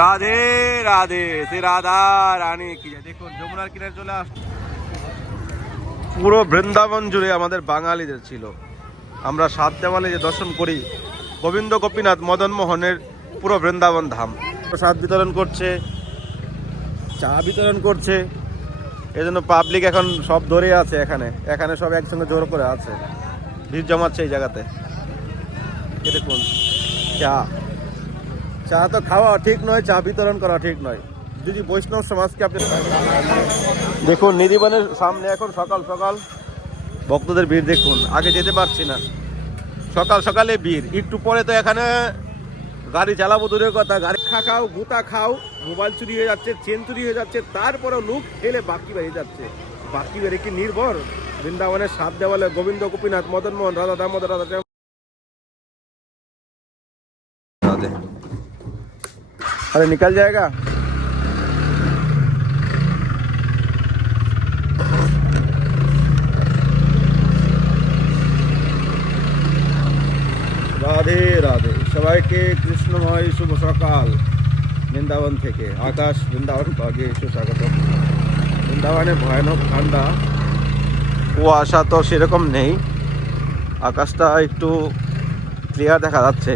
রাধে রাধে, শ্রী রাধা রানী কি দেখুন যমুনার কিনারে চলে আসছে। পুরো বৃন্দাবন জুড়ে আমাদের বাঙালিদের ছিল। আমরা সাত দেওয়ালে যে দর্শন করি গোবিন্দ গোপীনাথ মদন মোহনের পুরো বৃন্দাবন ধাম। প্রসাদ বিতরণ করছে, চা বিতরণ করছে, এজন্য পাবলিক এখন সব ধরে আছে। এখানে এখানে সব একসঙ্গে জোর করে আছে, ভিড় জমাচ্ছে এই জায়গাতে। দেখুন চা, চা তো খাওয়া ঠিক নয়, চা বিতরণ করা ঠিক নয়। যদি বৈষ্ণব সমাজকে আপনি দেখুন, নিধিবনের সামনে এখন সকাল সকাল ভক্তদের ভিড় দেখুন। আগে যেতে পারছি না, সকাল সকালে ভিড়। একটু পরে তো এখানে গাড়ি চালাবো দূরের কথা, গাড়ি খাও গুতা খাও, মোবাইল চুরি হয়ে যাচ্ছে, চেন চুরি হয়ে যাচ্ছে, তারপরেও লোক ঠেলে বাকি বেরিয়ে যাচ্ছে। বাকি বেরিয়ে কি নির্ভর বৃন্দাবনের সাত দেওয়ালে গোবিন্দ গোপীনাথ মদন মোহন রাধা দামোদর রাধা। अरे निकल जाएगा। রাধে রাধে, সবাইকে কৃষ্ণময় শুভ সকাল। বৃন্দাবন থেকে আকাশ বৃন্দাবন পাগে সুস্বাগত। বৃন্দাবনে ভয়ানক ঠান্ডা, কুয়াশা তো সেরকম নেই, আকাশটা একটু ক্লিয়ার দেখা যাচ্ছে,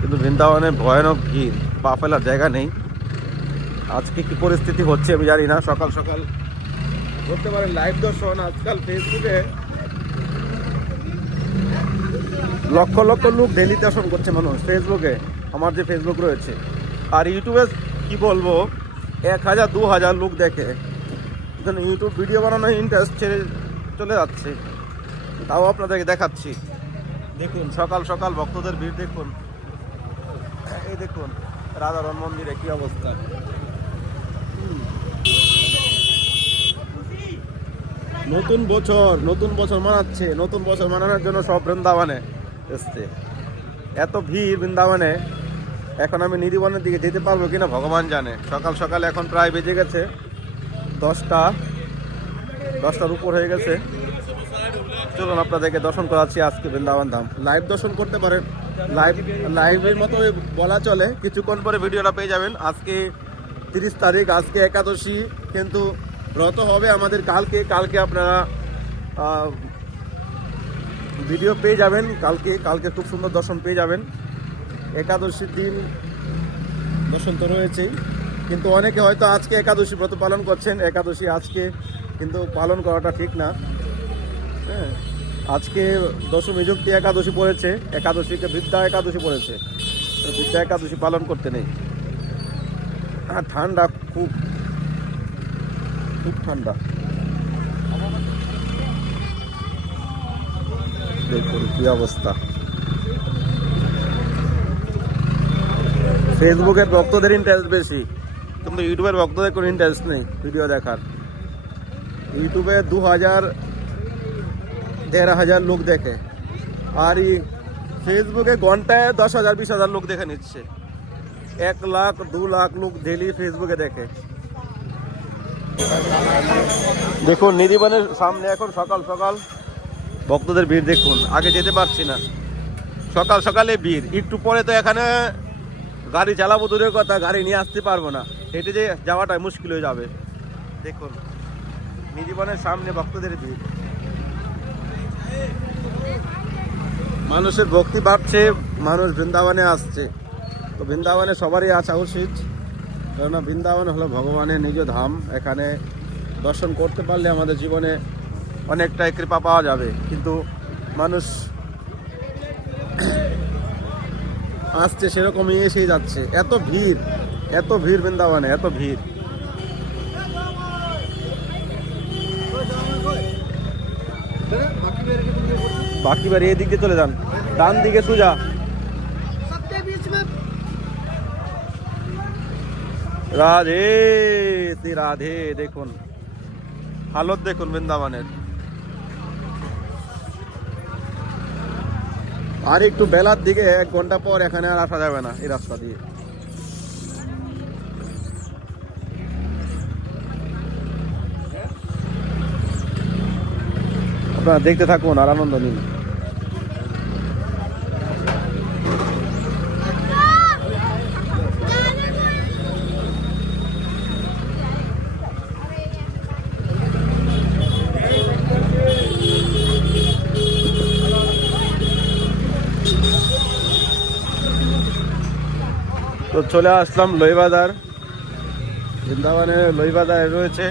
কিন্তু বৃন্দাবনে ভয়ানক ভিড়, পা ফেলার জায়গা নেই। আজকে কি পরিস্থিতি হচ্ছে আমি জানি না। সকাল সকাল করতে পারেন লাইভ দর্শন। আজকাল ফেসবুকে লক্ষ লক্ষ লোক ডেলি দর্শন করছে মানুষ ফেসবুকে, আমার যে ফেসবুক রয়েছে। আর ইউটিউবে কি বলবো, 1000 2000 লোক দেখে। ইউটিউব ভিডিও বানানোর ইন্টারেস্ট ছেড়ে চলে যাচ্ছে। তাও আপনাদেরকে দেখাচ্ছি। দেখুন সকাল সকাল ভক্তদের ভিড় দেখুন। এই দেখুন রাধারণ মন্দিরে কি অবস্থা। নতুন বছর মানাচ্ছে, নতুন বছর মানানোর জন্য সব বৃন্দাবনে এসছে। এত ভিড় বৃন্দাবনে, এখন আমি নিধিবনের দিকে যেতে পারবো কিনা ভগবান জানে। সকাল সকাল এখন প্রায় বেজে গেছে 10টার উপর হয়ে গেছে। চলুন আপনাদেরকে দর্শন করাচ্ছি আজকে বৃন্দাবন ধাম। লাইভ দর্শন করতে পারেন, লাইভের মতো বলা চলে। কিছুক্ষণ পরে ভিডিওটা পেয়ে যাবেন। আজকে 30 তারিখ, আজকে একাদশী, কিন্তু ব্রত হবে আমাদের কালকে আপনারা ভিডিও পেয়ে যাবেন। কালকে খুব সুন্দর দর্শন পেয়ে যাবেন। একাদশীর দিন দর্শন তো রয়েছেই, কিন্তু অনেকে হয়তো আজকে একাদশী ব্রত পালন করছেন। একাদশী আজকে, কিন্তু পালন করাটা ঠিক না। হ্যাঁ, আজকে দশমী যুক্তি একাদশী পড়েছে, একাদশীকে বিদ্যা একাদশী পড়েছে। বিদ্যা একাদশী পালন করতে নেই। ঠান্ডা, খুব ঠান্ডা। দেখুন কি অবস্থা। ফেসবুকের ভক্তদের ইন্টারেস্ট বেশি, কিন্তু ইউটিউবের ভক্তদের কোনো ইন্টারেস্ট নেই ভিডিও দেখার। ইউটিউবে 2000-1500 লোক দেখে, আর এই ফেসবুকে ঘন্টায় 10,000-20,000 লোক দেখে নিচ্ছে। 1 লাখ 2 লাখ লোক ডেলি ফেসবুকে দেখে। দেখুন নিধিবনের সামনে এখন সকাল সকাল ভক্তদের ভিড় দেখুন। আগে যেতে পারছি না, সকাল সকালে ভিড়। একটু পরে তো এখানে গাড়ি চালাবো দূরের কথা, গাড়ি নিয়ে আসতে পারবো না, হেঁটে যে যাওয়াটা মুশকিল হয়ে যাবে। দেখুন নিধিবনের সামনে ভক্তদের ভিড়। মানুষের ভক্তি বাড়ছে, মানুষ বৃন্দাবনে আসছে। তো বৃন্দাবনে সবারই আসা উচিত, কেননা বৃন্দাবন হলো ভগবানের নিজ ধাম। এখানে দর্শন করতে পারলে আমাদের জীবনে অনেকটাই কৃপা পাওয়া যাবে। কিন্তু মানুষ আসছে সেরকমই এসেই যাচ্ছে। এত ভিড় বৃন্দাবনে, এত ভিড়। বাকি বাড়ি এই দিক দিয়ে চলে যান, ডান দিকে সোজা। রাধে শ্রী রাধে, দেখুন হালত দেখুন বৃন্দাবনের। আর একটু বেলার দিকে 1 ঘন্টা পর এখানে আর আসা যাবে না এই রাস্তা দিয়ে। আপনারা দেখতে থাকুন আর আনন্দ নিন। চলে আসলাম লইবাজার। বৃন্দাবনে লইবাজার রয়েছে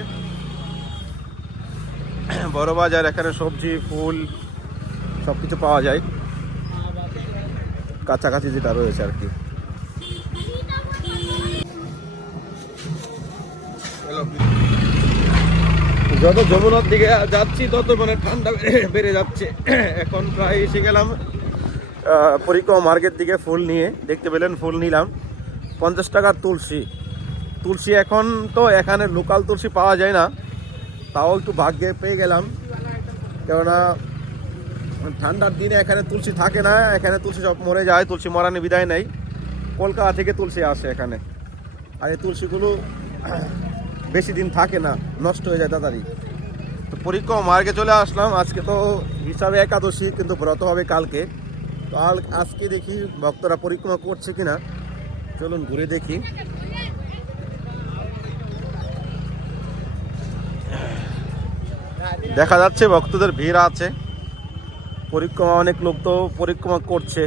বড় বাজার, এখানে সবজি ফুল সব কিছু পাওয়া যায়, কাছাকাছি যেটা রয়েছে আর কি। যত যমুনার দিকে যাচ্ছি তত মানে ঠান্ডা বেড়ে যাচ্ছে। এখন প্রায় এসে গেলাম পরিক্রমা মার্কেট দিকে ফুল নিয়ে। দেখতে পেলেন ফুল নিলাম 50 টাকার তুলসী। তুলসী এখন তো এখানে লোকাল তুলসী পাওয়া যায় না, তাও একটু ভাগ্যে পেয়ে গেলাম, কেননা ঠান্ডার দিনে এখানে তুলসী থাকে না, এখানে তুলসী সব মরে যায়, তুলসী মরানি বিদায় নেই। কলকাতা থেকে তুলসী আসে এখানে, আর এই তুলসীগুলো বেশি দিন থাকে না, নষ্ট হয়ে যায় তাড়াতাড়ি। তো পরিক্রমা মার্গে চলে আসলাম। আজকে তো হিসাবে একাদশী, কিন্তু ব্রত হবে কালকে। তো আজকে দেখি ভক্তরা পরিক্রমা করছে কিনা, চলুন ঘুরে দেখি। দেখা যাচ্ছে ভক্তদের ভিড় আছে, পরিক্রমা অনেক লোক তো পরিক্রমা করছে,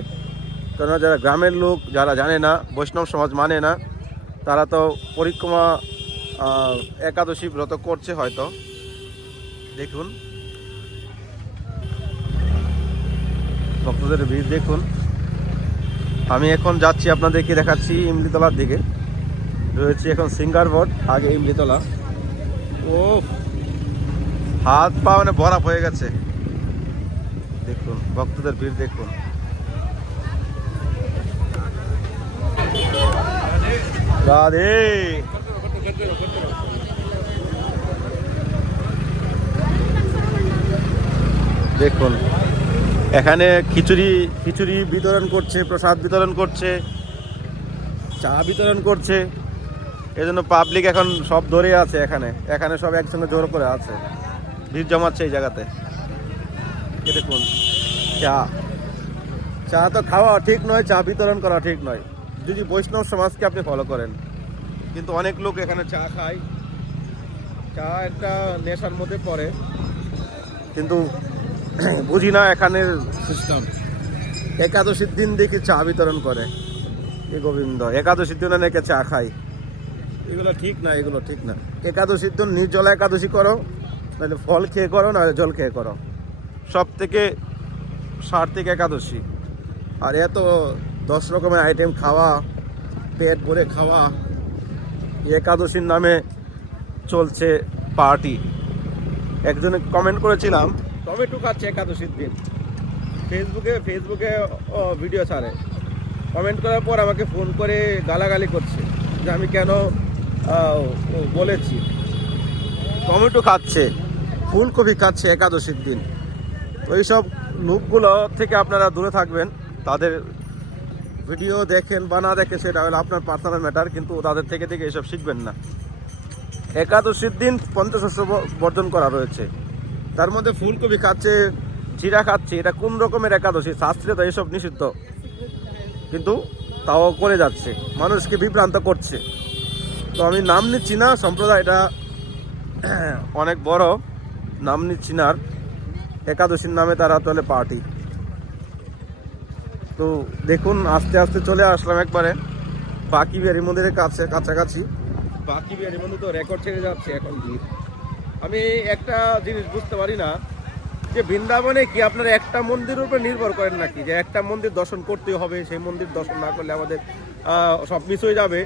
কেননা যারা গ্রামের লোক, যারা জানে না, বৈষ্ণব সমাজ মানে না, তারা তো পরিক্রমা একাদশী ব্রত করছে হয়তো। দেখুন ভক্তদের ভিড় দেখুন। আমি এখন যাচ্ছি, আপনাদেরকে দেখাচ্ছি ইমলিতলার দিকে। রয়েছে এখন সিঙ্গার বোর্ড, আগে ইমলিতলা। ও হাত পা মানে বরফ হয়ে গেছে। দেখুন ভক্তদের ভিড় দেখুন। রাধে দেখুন, এখানে খিচুড়ি বিতরণ করছে, প্রসাদ বিতরণ করছে, চা বিতরণ করছে। এজন্য পাবলিক এখন সব ধরে আছে এখানে সব একসঙ্গে জোর করে আছে, ভিড় জমাচ্ছে এই জায়গাতে। দেখুন চা তো খাওয়া ঠিক নয়, চা বিতরণ করা ঠিক নয়, যদি বৈষ্ণব সমাজকে আপনি ফলো করেন। কিন্তু অনেক লোক এখানে চা খায়, চা একটা নেশার মধ্যে পড়ে, কিন্তু বুঝি না এখানের সিস্টেম। একাদশীর দিন দেখি চা বিতরণ করে, এ গোবিন্দ, একাদশীর দিন অনেকে চা খায়, এগুলো ঠিক না, এগুলো ঠিক না। একাদশীর দিন নির্জলা একাদশী করো, নাহলে ফল খেয়ে করো, না জল খেয়ে করো, সব থেকে সার্থিক একাদশী। আর এত 10 রকমের আইটেম খাওয়া, পেট ভরে খাওয়া, একাদশীর নামে চলছে পার্টি। একজনে কমেন্ট করেছিলাম টমেটো খাচ্ছে একাদশীর দিন, ফেসবুকে ভিডিও ছাড়ে। কমেন্ট করার পর আমাকে ফোন করে গালাগালি করছে যে আমি কেন বলেছি। টমেটো খাচ্ছে, ফুলকপি খাচ্ছে একাদশীর দিন। তো এইসব লোকগুলো থেকে আপনারা দূরে থাকবেন। তাদের ভিডিও দেখেন বা না দেখেন সেটা হলো আপনার পার্সোনাল ম্যাটার, কিন্তু তাদের থেকে এসব শিখবেন না। একাদশীর দিন পঞ্চশস্য বর্জন করা রয়েছে, তার মধ্যে ফুলকপি খাচ্ছে, চিরা খাচ্ছে। এটা কোন রকমের একাদশী? শাস্ত্রে তো এসব নিষিদ্ধ, কিন্তু তাও করে যাচ্ছে, মানুষকে বিভ্রান্ত করছে। তো আমি নাম নিচ্ছি না, সম্প্রদায়টা অনেক বড়, নাম নিচ্ছি না। একাদশীর নামে তারা চলে পার্টি। তো দেখুন আস্তে আস্তে চলে আসলাম একবারে বাকি বিহারী মন্দিরের কাছাকাছি। বাকি বিহারী মন্দির তো রেকর্ড ছেড়ে যাচ্ছে এখন ভিড়। আমি একটা জিনিস বুঝতে পারি না, যে বৃন্দাবনে কি আপনারা একটা মন্দিরের উপর নির্ভর করেন নাকি, যে একটা মন্দির দর্শন করতে হবে, সেই মন্দির দর্শন না করলে আমাদের সব মিস হয়ে যাবে?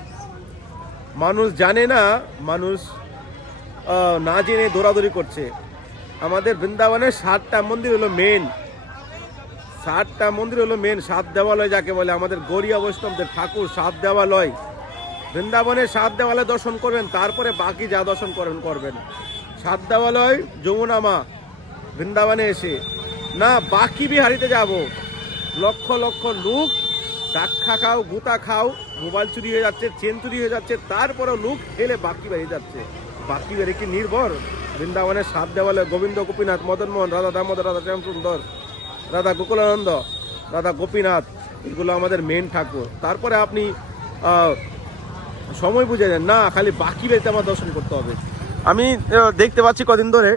মানুষ জানে না, মানুষ না জেনে দৌড়াদৌড়ি করছে। আমাদের বৃন্দাবনে 7টা মন্দির হলো মেন, 7টা মন্দির হলো মেন। 7 দেবালয় যাকে বলে, আমাদের গৌড়ীয় বৈষ্ণবদের ঠাকুর 7 দেবালয়। বৃন্দাবনে 7 দেবালয় দর্শন করবেন, তারপরে বাকি যা দর্শন করবেন। 7 দেবালয়, যমুনা মা, বৃন্দাবনে এসে না বাকি বিহারিতে যাব। লক্ষ লক্ষ লোক টাকা খাও, গুতা খাও, মোবাইল চুরি হয়ে যাচ্ছে, চেন চুরি হয়ে যাচ্ছে, তারপরেও লোক ঠেলে বাকি বেরিয়ে যাচ্ছে। বাকি বেড়ে কি নির্ভর? বৃন্দাবনের 7 দেওয়ালে গোবিন্দ, গোপীনাথ, মদন মোহন, রাধা দামোদর, রাধা শ্যামসুন্দর, রাধা গোকুলানন্দ, রাধা গোপীনাথ, এগুলো আমাদের মেন ঠাকুর। তারপরে আপনি সময় বুঝে যান না, খালি বাকি বেরিতে আমার দর্শন করতে হবে। আমি দেখতে পাচ্ছি কদিন ধরে,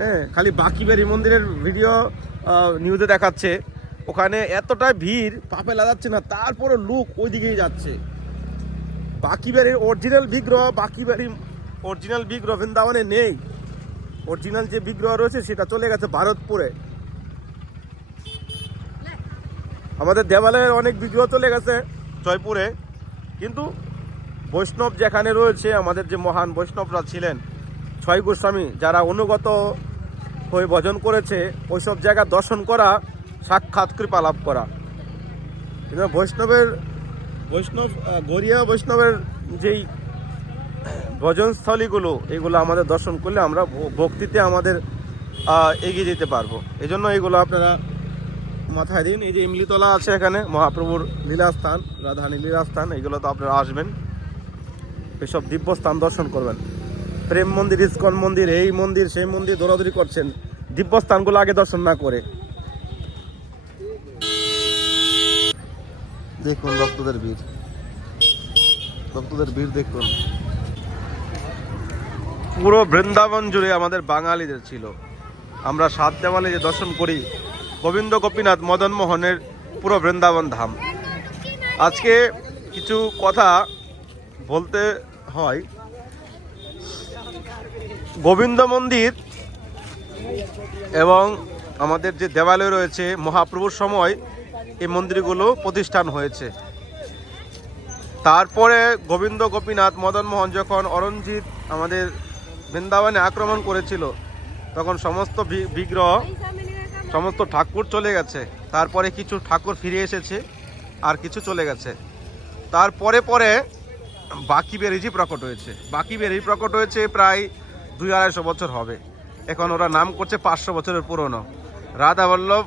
হ্যাঁ, খালি বাকি বেরি মন্দিরের ভিডিও নিউজে দেখাচ্ছে। ওখানে এতটাই ভিড়, পাপে লাগাচ্ছে না, তারপরে লোক ওই দিকেই যাচ্ছে। বাকি বাড়ির অরিজিনাল বিগ্রহ, বাকি বাড়ির অরিজিনাল বিগ্রহ বৃন্দাবনে নেই। অরিজিনাল যে বিগ্রহ রয়েছে সেটা চলে গেছে ভারতপুরে। আমাদের দেবালয়ের অনেক বিগ্রহ চলে গেছে জয়পুরে, কিন্তু বৈষ্ণব যেখানে রয়েছে, আমাদের যে মহান বৈষ্ণবরা ছিলেন, ছয় গোস্বামী, যারা অনুগত হয়ে ভজন করেছে, ওইসব জায়গা দর্শন করা সাক্ষাৎ কৃপা লাভ করা। কিন্তু গড়িয়া বৈষ্ণবের যেই ভজনস্থলীগুলো, এগুলো আমাদের দর্শন করলে আমরা ভক্তিতে আমাদের এগিয়ে যেতে পারবো। এই জন্য এগুলো আপনারা মাথায় দিন। এই যে ইমলিতলা আছে, এখানে মহাপ্রভুর লীলাস্থান, রাধারানী লীলাস্থান, এগুলো তো আপনারা আসবেন, এসব দিব্যস্থান দর্শন করবেন। প্রেম মন্দির, ইস্কন মন্দির, এই মন্দির সেই মন্দির দৌড়াদৌড়ি করছেন, দিব্যস্থানগুলো আগে দর্শন না করে। দেখুন ভক্তদের ভিড় দেখুন। পুরো বৃন্দাবন জুড়ে আমাদের বাঙালিদের ছিল। আমরা সাত দেওয়ালে যে দর্শন করি, গোবিন্দ গোপীনাথ মদন মোহনের পুরো বৃন্দাবন ধাম। আজকে কিছু কথা বলতে হয়। গোবিন্দ মন্দির এবং আমাদের যে দেবালয় রয়েছে, মহাপ্রভুর সময় এই মন্দিরগুলো প্রতিষ্ঠান হয়েছে। তারপরে গোবিন্দ গোপীনাথ মদন মোহন যখন অরঞ্জিত আমাদের বৃন্দাবনে আক্রমণ করেছিল, তখন সমস্ত বিগ্রহ, সমস্ত ঠাকুর চলে গেছে। তারপরে কিছু ঠাকুর ফিরে এসেছে, আর কিছু চলে গেছে। তারপরে বাকি বেরিজি প্রকট হয়েছে প্রায় 200-250 বছর হবে। এখন ওরা নাম করছে 500 বছরের পুরনো। রাধা বল্লভ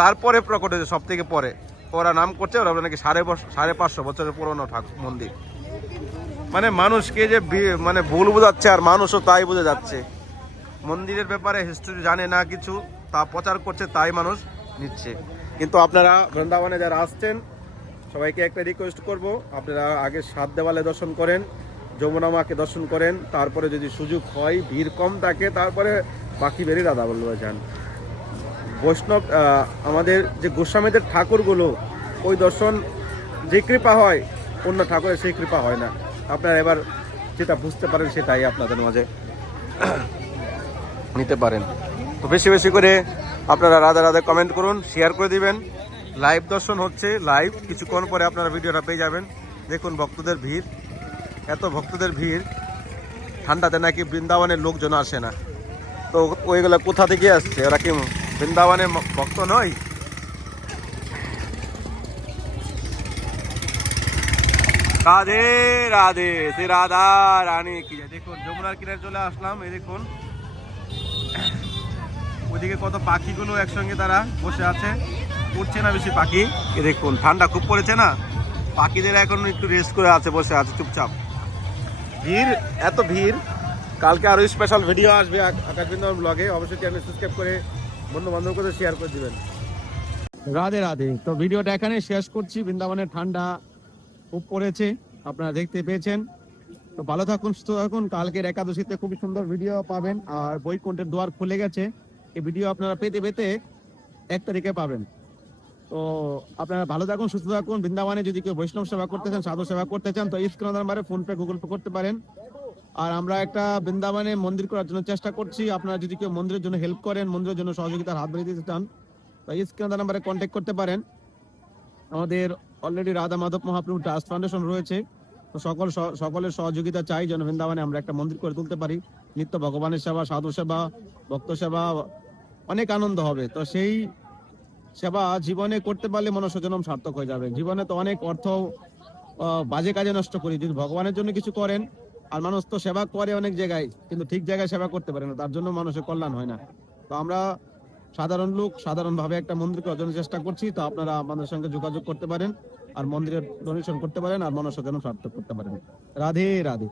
তারপরে প্রকট হয়েছে, সব থেকে পরে ওরা নাম করছে, ওরা নাকি 550 বছরের পুরনো ঠাকুর মন্দির। মানে মানুষকে যে মানে ভুল বোঝাচ্ছে, আর মানুষও তাই বুঝে যাচ্ছে। মন্দিরের ব্যাপারে হিস্ট্রি জানে না কিছু, তা প্রচার করছে, তাই মানুষ নিচ্ছে। কিন্তু আপনারা বৃন্দাবনে যারা আসছেন, সবাইকে একটা রিকোয়েস্ট করব, আপনারা আগে সাত দেওয়ালে দর্শন করেন, যমুনা মাকে দর্শন করেন, তারপরে যদি সুযোগ হয়, ভিড় কম থাকে, তারপরে বাকি বেরিয়ে রাধা বল্লভে যান। বৈষ্ণব আমাদের যে গোস্বামীদের ঠাকুরগুলো, ওই দর্শন যে কৃপা হয়, অন্য ঠাকুরের সেই কৃপা হয় না। আপনারা এবার যেটা বুঝতে পারেন সেটাই আপনাদের মাঝে নিতে পারেন। তো বেশি বেশি করে আপনারা রাধা কমেন্ট করুন, শেয়ার করে দিবেন। লাইভ দর্শন হচ্ছে, লাইভ কিছুক্ষণ পরে আপনারা ভিডিওটা পেয়ে যাবেন। দেখুন ভক্তদের ভিড়, এত ভক্তদের ভিড়। ঠান্ডাতে নাকি বৃন্দাবনের লোকজন আসে না, তো ওইগুলো কোথা থেকে আসছে? ওরা কি বৃন্দাবনের ভক্ত নয়? রাধে রাধে, শ্রী রাধা রানী কি যায়। দেখুন যমুনার কিনারে চলে আসলাম। এই দেখুন ওইদিকে কত পাখিগুলো একসঙ্গে তারা বসে আছে, উঠছে না বেশি পাখি। এ দেখুন ঠান্ডা খুব পড়েছে না, পাখিদের এখন একটু রেস্ট করে আছে, বসে আছে চুপচাপ। ভিড়, এত ভিড়। কালকে আরো স্পেশাল ভিডিও আসবে আকাশ বৃন্দাবন ব্লগে, অবশ্যই চ্যানেল সাবস্ক্রাইব করে বন্ধু বান্ধব করে শেয়ার করে দিবেন। রাধে রাধে। তো ভিডিওটা এখানে শেষ করছি। বৃন্দাবনের ঠান্ডা খুব পড়েছে, আপনারা দেখতে পেয়েছেন। তো ভালো থাকুন, সুস্থ থাকুন। কালকের একাদশীতে খুবই সুন্দর ভিডিও পাবেন, আর বৈকুণ্ঠের দুয়ার খুলে গেছে, এই ভিডিও আপনারা পেতে 1 তারিখে পাবেন। তো আপনারা ভালো থাকুন, সুস্থ থাকুন। বৃন্দাবনে যদি কেউ বৈষ্ণব সেবা করতে চান, সাধু সেবা করতে চান, তো স্ক্রিন নাম্বারে ফোনপে, গুগল পে করতে পারেন। আর আমরা একটা বৃন্দাবনে মন্দির করার জন্য চেষ্টা করছি। আপনারা যদি কেউ মন্দিরের জন্য হেল্প করেন, মন্দিরের জন্য সহযোগিতার হাত বাড়িয়ে দিতে চান, তো স্ক্রিন নাম্বারে কন্ট্যাক্ট করতে পারেন। আমাদের already Radha Madhav Mahaprabhu trust foundation রয়েছে, তো সকলের সহযোগিতা চাই যেন বৃন্দাবনে আমরা একটা মন্দির করে তুলতে পারি। নিত্য ভগবানের সেবা, সাধু সেবা, ভক্ত সেবা, অনেক আনন্দ হবে। তো সেই সেবা জীবনে করতে পারলে মনুষ্য জন্ম সার্থক হয়ে যাবে। জীবনে তো অনেক অর্থ বাজে কাজে নষ্ট করি, যদি ভগবানের জন্য কিছু করেন। আর মানুষ তো সেবা করে অনেক জায়গায়, কিন্তু ঠিক জায়গায় সেবা করতে পারে না, তার জন্য মানুষের কল্যাণ হয় না। তো আমরা সাধারণ লোক, সাধারণভাবে একটা মন্দির করার জন্য চেষ্টা করছি। তো আপনারা আমাদের সঙ্গে যোগাযোগ করতে পারেন, আর মন্দিরের ডোনেশন করতে পারেন, আর মনুষ্য জন্ম সার্থক করতে পারেন। রাধে রাধে।